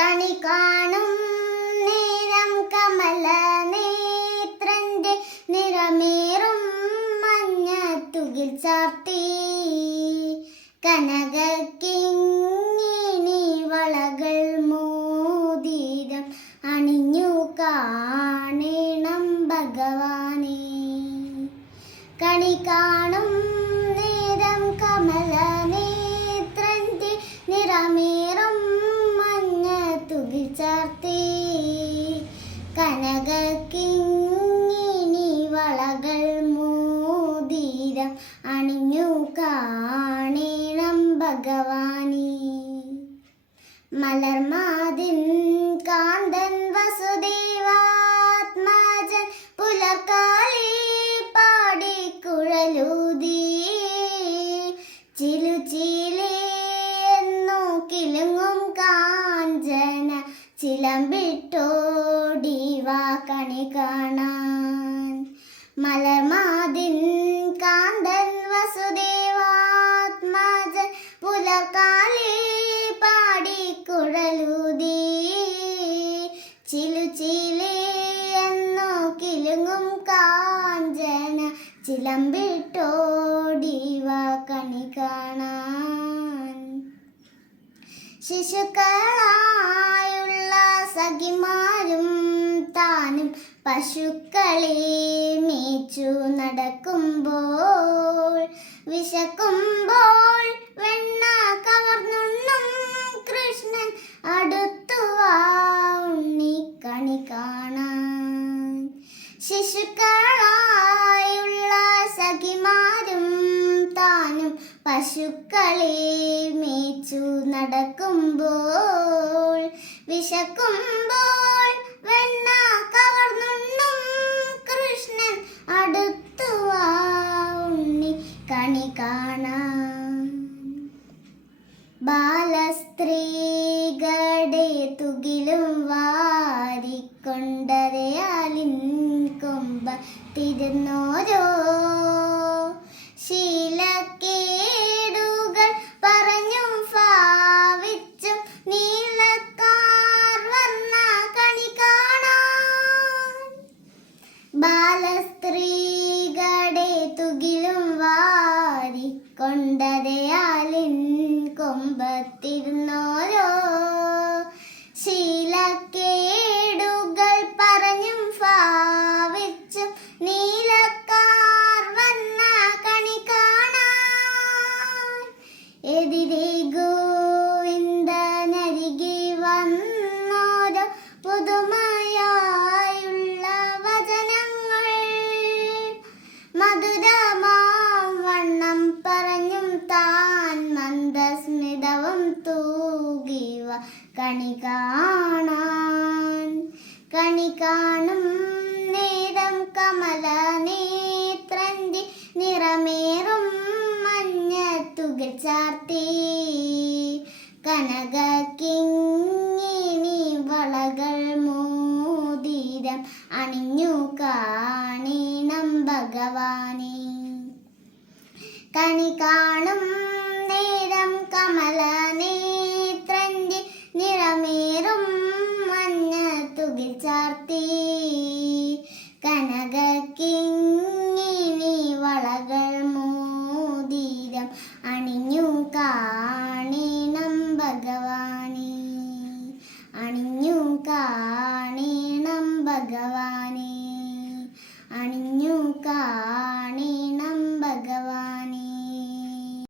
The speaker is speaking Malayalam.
കണി കാണും നേരം കമല നേത്രന്റെ നിറമേറും മഞ്ഞത്തുകിൽ ചാർത്തി കനകക്കിങ്ങിണി വളകൾ മോതിരം അണിഞ്ഞു കാണണം ഭഗവാനെ. കണി കാണും നേരം കമല നേത്രന്റെ നിറമേറും മഞ്ഞത്തുകിൽ ചാർത്തി കനകക്കിങ്ങിണി വളകൾ മോതിരം അണിഞ്ഞു കാണണം ഭഗവാനെ. മലർമാതിൻ കാന്തൻ വസുദേവാത്മജൻ പുലർക്കാലേ പാടിക്കുഴലൂതി ചിലുചിലേ എന്നു കിലുങ്ങും കാഞ്ചന ചിലമ്പിട്ടോടിവാ കണി കാണാൻ. മലർമാതിൻ കാന്തൻ വസുദേവാത്മജൻ പുലർക്കാലേ പാടിക്കുഴലൂതി ചിലുചിലേ എന്നു കിലുങ്ങും കാഞ്ചന ചിലമ്പിട്ടോടിവാ കണി കാണാൻ. ശിശുക്കളായുള്ള സഖിമാരും താനും പശുക്കളെ മേച്ചു നടക്കുമ്പോൾ വിശക്കുമ്പോൾ വെണ്ണ കവർന്നുണ്ണും കൃഷ്ണൻ അടുത്തു വാ ഉണ്ണി കണി കാണാൻ. ശിശുക്കളായുള്ള സഖിമാരും താനും പശുക്കളെ മേച്ചു നടക്കുമ്പോൾ വിശക്കുമ്പോൾ വെണ്ണ കവർന്നുണ്ണും കൃഷ്ണൻ അടുത്തു വാ ഉണ്ണി കണി കാണാൻ. ബാലസ്ത്രീകളുടെ തുകിലും വാരിക്കൊണ്ടരയാലിൻ കൊമ്പത്തിരുന്നോരോ ശീലക്കേടുകൾ പറഞ്ഞും ഭാവിച്ചും നീലക്കാർ വർണ്ണ കണി കാണാൻ. ബാലസ്ത്രീകളുടെ തുകിലും വാരിക്കൊണ്ടരയാലിൻ കൊമ്പത്തിരുന്നോരോ ശീലക്കേടുകൾ പറഞ്ഞും ഭാവിച്ചും നീലക്കാർ വർണ്ണ കണി കാണാൻ. എതിരെ ഗോവിന്ദനരികെ വന്നോരോ പുതുമയായുള്ള വചനങ്ങൾ മധുരമാം വണ്ണം പറഞ്ഞും താൻ മന്ദസ്മിതവും തൂകിവ കണി കാണാൻ. കണി കാണും നേരം കമല നേത്രന്റെ നിറമേറും മഞ്ഞത്തുകിൽ ചാർത്തി കനകക്കിങ്ങിണി വളകൾ മോതിരം അണിഞ്ഞു കാണണം ഭഗവാനെ. കണി കാണും നേരം കമല നേത്രന്റെ നിറമേറും മഞ്ഞത്തുകിൽ ചാർത്തി